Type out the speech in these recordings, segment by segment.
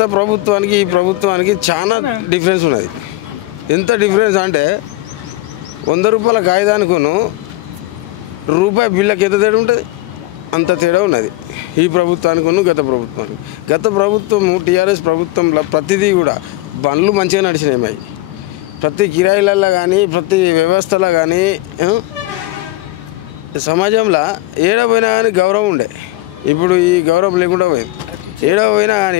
గత ప్రభుత్వానికి ఈ ప్రభుత్వానికి చాలా డిఫరెన్స్ ఉన్నది. ఎంత డిఫరెన్స్ అంటే 100 రూపాయల కాగితానికును రూపాయి బిళ్ళకి ఎంత తేడా ఉంటుంది, అంత తేడా ఉన్నది ఈ ప్రభుత్వానికును గత ప్రభుత్వానికి. గత ప్రభుత్వము టీఆర్ఎస్ ప్రభుత్వంలో ప్రతిదీ కూడా బండ్లు మంచిగా నడిచినాయి. ప్రతి కిరాయిలలో కానీ ప్రతి వ్యవస్థలో కానీ సమాజంలో ఏడపోయినా కానీ గౌరవం ఉండే. ఇప్పుడు ఈ గౌరవం లేకుండా పోయింది. ఏడపోయినా కానీ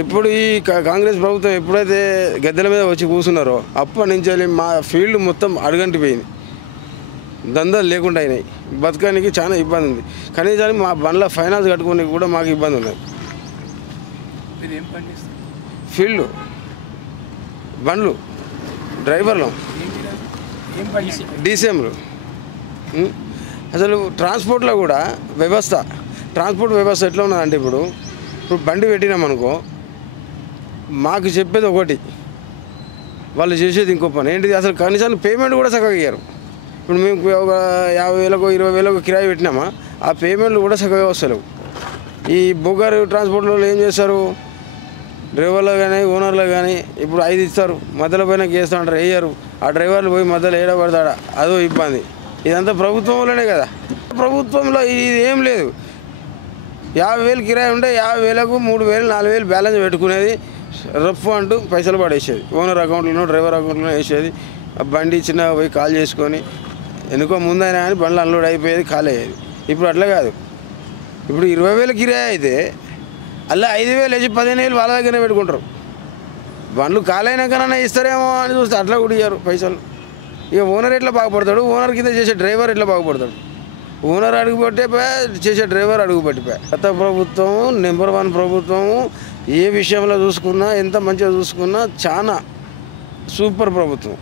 ఇప్పుడు ఈ కాంగ్రెస్ ప్రభుత్వం ఎప్పుడైతే గద్దెల మీద వచ్చి కూర్చున్నారో అప్పటి నుంచి మా ఫీల్డ్ మొత్తం అడుగంటిపోయింది. దందాలు లేకుండా అయినాయి. బతకానికి చాలా ఇబ్బంది ఉంది. కనీసానికి మా బండ్ల ఫైనాన్స్ కట్టుకోనికి కూడా మాకు ఇబ్బంది ఉన్నది. ఫీల్డ్ బండ్లు డ్రైవర్లు డీసీఎంలు అసలు ట్రాన్స్పోర్ట్లో కూడా ట్రాన్స్పోర్ట్ వ్యవస్థ ఎట్లా ఉన్నదంటే ఇప్పుడు బండి పెట్టినామనుకో మాకు చెప్పేది ఒకటి, వాళ్ళు చేసేది ఇంకో పని. ఏంటిది అసలు కనీసానికి పేమెంట్ కూడా చక్కగా ఇయ్యారు. ఇప్పుడు మేము ఒక 50,000 20,000 కిరాయి పెట్టినామా ఆ పేమెంట్లు కూడా చక్కగా వస్తలేవు. ఈ బొగ్గారు ట్రాన్స్పోర్ట్లో ఏం చేస్తారు, డ్రైవర్లు కానీ ఓనర్లు కానీ ఇప్పుడు 5 ఇస్తారు, మధ్యలో పోయినా చేస్తూ ఉంటారు, వేయరు. ఆ డ్రైవర్లు పోయి మధ్యలో ఏడబడతాడా, అదో ఇబ్బంది. ఇదంతా ప్రభుత్వంలోనే కదా. ప్రభుత్వంలో ఇది ఏం లేదు. 50,000 కిరాయి ఉంటే 50,000కు 3,000 4,000 బ్యాలెన్స్ పెట్టుకునేది, రఫ్ అంటూ పైసలు పడేసేది. ఓనర్ అకౌంట్లోనో డ్రైవర్ అకౌంట్లోనో వేసేది. ఆ బండి చిన్నగా పోయి కాల్ చేసుకొని ఎందుకో ముందైనా కానీ బండ్లు అన్లోడ్ అయిపోయేది, ఖాళీ అయ్యేది. ఇప్పుడు అట్లా కాదు. ఇప్పుడు 20,000 కిరాయి అయితే అలా 5,000 వేసి 15,000 వాళ్ళ దగ్గరనే పెట్టుకుంటారు. బండ్లు ఖాళీ అయినాకనన్నా ఇస్తారేమో అని చూస్తే అట్లా కూడా ఇయ్యారు పైసలు. ఇక ఓనర్ ఎట్లా బాగుపడతాడు, ఓనర్ కింద చేసే డ్రైవర్ ఎట్లా బాగుపడతాడు. ఓనర్ అడుగుపట్టిపోయా, చేసే డ్రైవర్ అడుగుపట్టిపోయా. గత ప్రభుత్వం నెంబర్ 1 ప్రభుత్వం. ఏ విషయంలో చూసుకున్నా ఎంత మంచిగా చూసుకున్నా చాలా సూపర్ ప్రభుత్వం.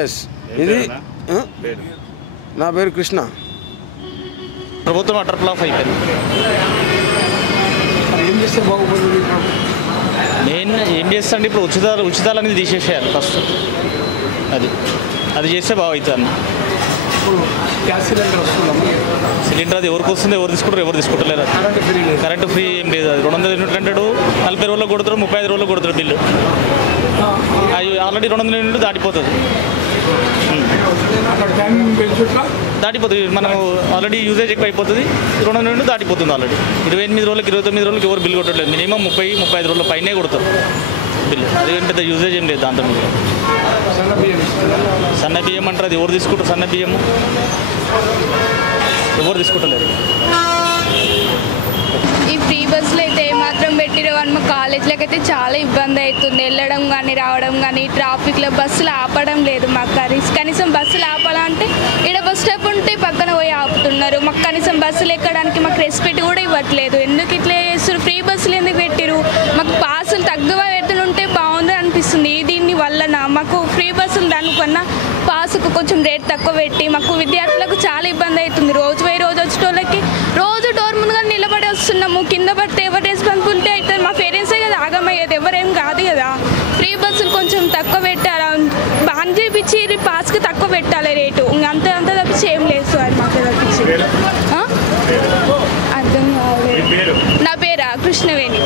ఎస్ ఇది నా పేరు కృష్ణ. ప్రభుత్వం అటర్ ఫ్లాప్ అయిపోయింది. నేను ఏం చేస్తాను ఇప్పుడు ఉచితాలు అనేది తీసేసేయాలి ఫస్ట్. అది చేస్తే బాగా అవుతుంది. సిలిండర్ అది ఎవరికి వస్తుంది, ఎవరు తీసుకుంటారు, ఎవరు తీసుకుంటలేరు. కరెంటు ఫ్రీ ఏం లేదు. అది 200 యూనిట్లు అంటాడు, 40 రోజులకు కొడతారు, 35 రోజులకు కొడతారు బిల్లు. అది ఆల్రెడీ 200 యూనిట్లు దాటిపోతుంది. మనం ఆల్రెడీ యూజేజ్ ఎక్కువ అయిపోతుంది. 200 యూనిట్లు దాటిపోతుంది ఆల్రెడీ. 28 రోజులకు 29 రోజులకు ఎవరు బిల్లు కొట్టలేదు. మినిమం 30-35 రోజుల పైనే కొడతారు బిల్లు. అది పెద్ద యూజేజ్ ఏం లేదు దాంట్లో. మీరు సన్న బియ్యం అంటారు, అది ఎవరు తీసుకుంటారు? సన్న బియ్యం ఎవరు తీసుకుంటలేరు. ఈ ఫ్రీ బస్సులు అయితే ఏమాత్రం పెట్టిరో అని మా కాలేజీలకు అయితే చాలా ఇబ్బంది అవుతుంది. వెళ్ళడం కానీ రావడం కానీ ట్రాఫిక్లో బస్సులు ఆపడం లేదు. మాకు కనీసం బస్సులు ఆపాలంటే ఇక్కడ బస్ స్టాప్ ఉంటే పక్కన పోయి ఆపుతున్నారు. మాకు కనీసం బస్సులు ఎక్కడానికి మాకు రెస్పెక్ట్ కూడా ఇవ్వట్లేదు. ఎందుకు ఇట్లా చేస్తారు? ఫ్రీ బస్సులు ఎందుకు పెట్టిరు? మాకు పాసులు తక్కువ పెడుతుంటే బాగుంది అనిపిస్తుంది. దీని వలన మాకు ఫ్రీ బస్సులు దానికన్నా పాసుకు కొంచెం రేట్ తక్కువ పెట్టి మాకు విద్యార్థులకు చాలా ఇబ్బంది అవుతుంది. రోజు వచ్చేటోళ్ళకి రోజు డోర్ ముందుగా నిలబడి వస్తున్నాము. కింద పడితే ఎవరు రెస్పాన్సిబిలిటీ అవుతుంది? మా పేరెంట్సే కదా ఆగమయ్యేది, ఎవరేం కాదు కదా. ఫ్రీ బస్సులు కొంచెం తక్కువ పెట్టాలి, బాన్ చేయించి పాస్కి తక్కువ పెట్టాలి రేటు. అంత తప్పించి ఏం లేదు సార్ మాకు తప్పించి. అర్థం కాదు. నా పేరా కృష్ణవేణి.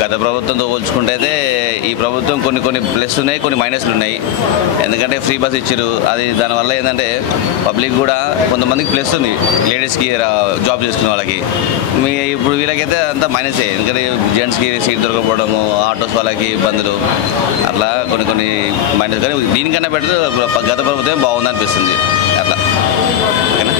గత ప్రభుత్వంతో పోల్చుకుంటే అయితే ఈ ప్రభుత్వం కొన్ని ప్లస్ ఉన్నాయి, కొన్ని మైనస్లు ఉన్నాయి. ఎందుకంటే ఫ్రీ బస్ ఇచ్చారు. అది దానివల్ల ఏంటంటే పబ్లిక్ కూడా కొంతమందికి ప్లస్ ఉంది, లేడీస్కి జాబ్ చేసుకునే వాళ్ళకి. ఇప్పుడు వీళ్ళకైతే అంతా మైనసే. ఎందుకంటే జెంట్స్కి సీట్ దొరకపోవడము, ఆటోస్ వాళ్ళకి ఇబ్బందులు, అట్లా కొన్ని మైనస్. కానీ దీనికన్నా బెటర్ గత ప్రభుత్వం బాగుంది అనిపిస్తుంది అట్లా. ఓకేనా?